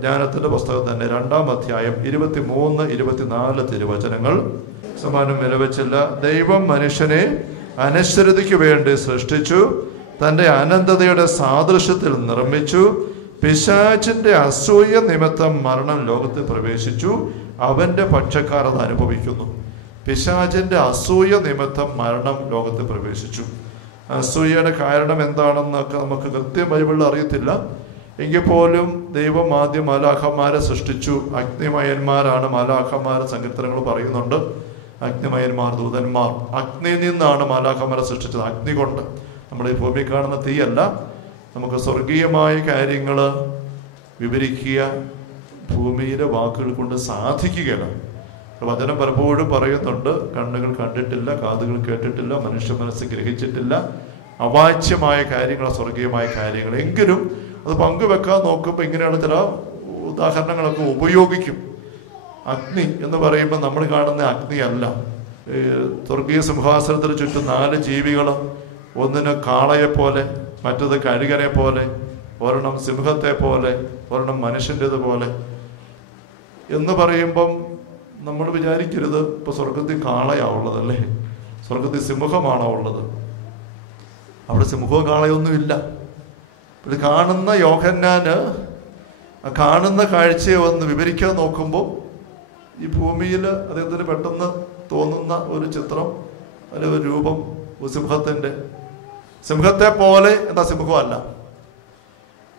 ജ്ഞാനത്തിന്റെ പുസ്തകം തന്നെ രണ്ടാം അധ്യായം ഇരുപത്തി മൂന്ന് ഇരുപത്തിനാല് തിരുവചനങ്ങൾ. സമാനം വിലവെച്ചില്ല ദൈവം മനുഷ്യനെ അനശ്വരതയ്ക്ക് വേണ്ടി സൃഷ്ടിച്ചു. തന്റെ അനന്തതയുടെ സാദൃശ്യത്തിൽ നിർമ്മിച്ചു. പിശാചിന്റെ അസൂയ നിമിത്തം മരണം ലോകത്ത് പ്രവേശിച്ചു. അവന്റെ പക്ഷക്കാർ അത് അനുഭവിക്കുന്നു. പിശാചിന്റെ അസൂയ നിമിത്തം മരണം ലോകത്ത് പ്രവേശിച്ചു. അസൂയയുടെ കാരണം എന്താണെന്നൊക്കെ നമുക്ക് കൃത്യം ബൈബിളിൽ അറിയത്തില്ല. എങ്കിൽ പോലും ദൈവം ആദ്യം മാലാഖന്മാരെ സൃഷ്ടിച്ചു. അഗ്നിമയന്മാരാണ് മാലാഖമാരെ സങ്കീർത്തനങ്ങൾ പറയുന്നുണ്ട്. അഗ്നിമയന്മാർ ദൂതന്മാർ. അഗ്നിയിൽ നിന്നാണ് മാലാഖമാരെ സൃഷ്ടിച്ചത്. അഗ്നി കൊണ്ട്. നമ്മൾ ഈ ഭൂമി കാണുന്ന തീയല്ല. നമുക്ക് സ്വർഗീയമായ കാര്യങ്ങൾ വിവരിക്കുക ഭൂമിയിലെ വാക്കുകൾ കൊണ്ട് സാധിക്കുകയാണ് വചനം പലപ്പോഴും പറയുന്നുണ്ട്. കണ്ണുകൾ കണ്ടിട്ടില്ല കാതുകൾ കേട്ടിട്ടില്ല മനുഷ്യ മനസ്സ് ഗ്രഹിച്ചിട്ടില്ല. അവാച്യമായ കാര്യങ്ങൾ സ്വർഗീയമായ കാര്യങ്ങൾ. എങ്കിലും അത് പങ്കുവെക്കാൻ നോക്കുമ്പോൾ ഇങ്ങനെയുള്ള ചില ഉദാഹരണങ്ങളൊക്കെ ഉപയോഗിക്കും. അഗ്നി എന്ന് പറയുമ്പോൾ നമ്മൾ കാണുന്ന അഗ്നിയല്ല സ്വർഗീയ സിംഹാസനത്തിന് ചുറ്റും നാല് ജീവികൾ ഒന്നിന് കാളയെ പോലെ മറ്റത് കഴുകനെ പോലെ ഒരെണ്ണം സിംഹത്തെ പോലെ ഒരെണ്ണം മനുഷ്യന്റെത് പോലെ. എന്ന് പറയുമ്പം നമ്മൾ വിചാരിക്കരുത് ഇപ്പോൾ സ്വർഗത്തിൽ കാളയാ അല്ലേ? സ്വർഗത്തിൽ സിംഹമാണോ ഉള്ളത്? അവിടെ സിംഹവും കാളയൊന്നും ഇല്ല ഇത് കാണുന്ന യോഹന്നാന് കാണുന്ന കാഴ്ചയെ ഒന്ന് വിവരിക്കാൻ നോക്കുമ്പോൾ ഈ ഭൂമിയിൽ അദ്ദേഹത്തിന് പെട്ടെന്ന് തോന്നുന്ന ഒരു ചിത്രം അല്ലെ ഒരു രൂപം സിംഹത്തിന്റെ. സിംഹത്തെ പോലെ എന്താ സിംഹമല്ല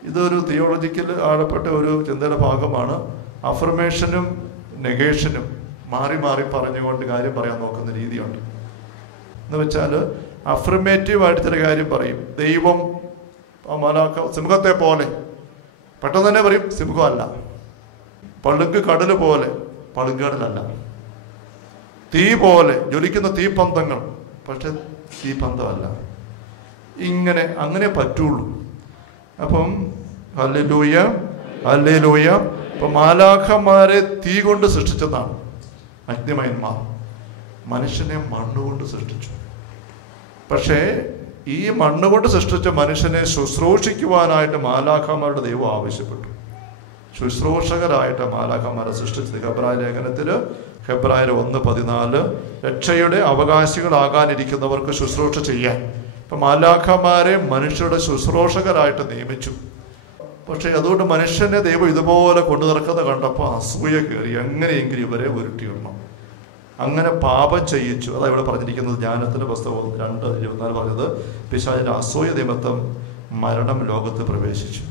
ഇതൊരു തിയോളജിക്കൽ ആഴപ്പെട്ട ഒരു ചിന്തയുടെ ഭാഗമാണ്. അഫർമേഷനും നെഗേഷനും മാറി മാറി പറഞ്ഞുകൊണ്ട് കാര്യം പറയാൻ നോക്കുന്ന രീതിയുണ്ട്. എന്ന് വെച്ചാൽ അഫർമേറ്റീവായിട്ട് ചില കാര്യം പറയും. ദൈവം ആ മലാക്ക സിംഹത്തെ പോലെ. പെട്ടെന്ന് തന്നെ പറയും സിംഹമല്ല. പളുങ്ക് കടൽ പോലെ പളുങ്കടലല്ല. തീ പോലെ ജ്വലിക്കുന്ന തീപ്പന്തങ്ങൾ. പക്ഷെ തീപ്പന്തമല്ല. ഇങ്ങനെ അങ്ങനെ പറ്റുള്ളൂ. അപ്പം അല്ലേലൂയ അല്ലേലൂയ ഇപ്പൊ മാലാഖമാരെ തീ കൊണ്ട് സൃഷ്ടിച്ചതാണ് അഗ്നിമയന്മാർ. മനുഷ്യനെ മണ്ണുകൊണ്ട് സൃഷ്ടിച്ചു. പക്ഷേ ഈ മണ്ണുകൊണ്ട് സൃഷ്ടിച്ച മനുഷ്യനെ ശുശ്രൂഷിക്കുവാനായിട്ട് മാലാഖമാരുടെ ദൈവം ആവശ്യപ്പെട്ടു. ശുശ്രൂഷകരായിട്ട് മാലാഖമാരെ സൃഷ്ടിച്ചത്. ഹെബ്രായ ലേഖനത്തിൽ ഹെബ്രായർ ഒന്ന് പതിനാല് രക്ഷയുടെ അവകാശികളാകാനിരിക്കുന്നവർക്ക് ശുശ്രൂഷ ചെയ്യാൻ. ഇപ്പൊ മാലാഖമാരെ മനുഷ്യരുടെ ശുശ്രൂഷകരായിട്ട് നിയമിച്ചു. പക്ഷെ അതുകൊണ്ട് മനുഷ്യനെ ദൈവം ഇതുപോലെ കൊണ്ടു നടക്കുന്നത് കണ്ടപ്പോൾ അസൂയ കയറി. എങ്ങനെയെങ്കിലും ഇവരെ ഉരുട്ടിയിടണം. അങ്ങനെ പാപം ചെയ്യിച്ചു. അതാ ഇവിടെ പറഞ്ഞിരിക്കുന്നത് ജ്ഞാനത്തിന്റെ പുസ്തകം രണ്ട് ഇരുപത്തിനാല് പറഞ്ഞത് പിശാചിന്റെ അസൂയ നിമിത്തം മരണം ലോകത്ത് പ്രവേശിച്ചു.